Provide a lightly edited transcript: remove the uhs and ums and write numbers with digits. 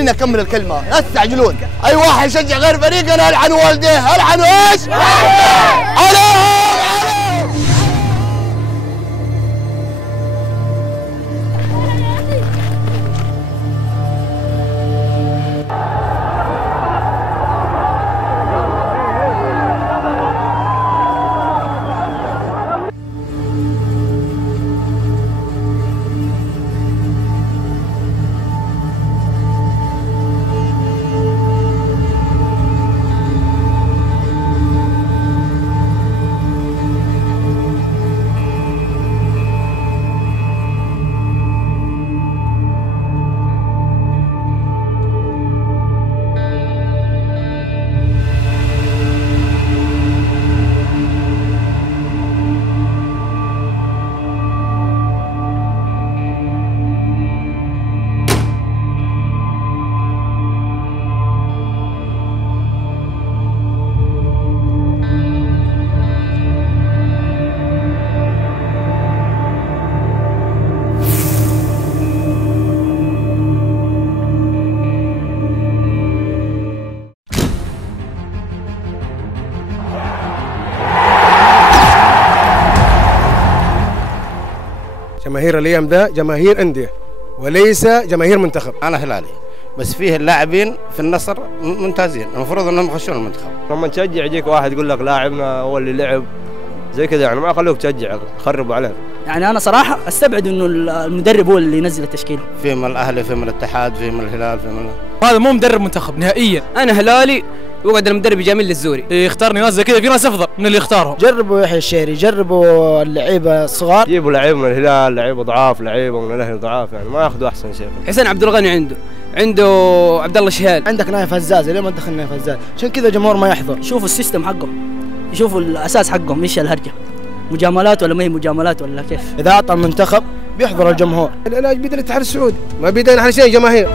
خليني اكمل الكلمه، لا تستعجلون. اي واحد يشجع غير فريقنا العن والديه، العن ايش؟ عليهم. جماهير الايام ده جماهير انديه وليس جماهير منتخب. انا هلالي بس فيه اللاعبين في النصر ممتازين، المفروض انهم يخشون المنتخب. لما تشجع يجيك واحد يقول لك لاعبنا هو اللي لعب زي كذا، يعني ما خلوك تشجع، خربوا عليك. يعني انا صراحه استبعد انه المدرب هو اللي ينزل التشكيل. في من الاهلي، في من الاتحاد، في من الهلال، في من هذا مو مدرب منتخب نهائيا. انا هلالي وقعد المدرب جميل للزوري يختارني ناس زي كذا، في ناس افضل من اللي يختارهم. جربوا يحيى الشهري، جربوا اللعيبه الصغار، جيبوا لعيبه من الهلال، لعيبه ضعاف، لعيبه من الاهلي ضعاف، يعني ما ياخذوا احسن شيء. حسين عبد الغني عنده عبد الله شهال، عندك نايف هزاز، ليه ما تدخل نايف هزاز؟ عشان كذا الجمهور ما يحضر. يشوفوا السيستم حقهم، يشوفوا الاساس حقهم ايش الهرجه، مجاملات ولا ما هي مجاملات ولا كيف. اذا اعطى المنتخب بيحضر الجمهور. العلاج بيد الاتحاد السعودي، ما بيد نحن شيء جماهير.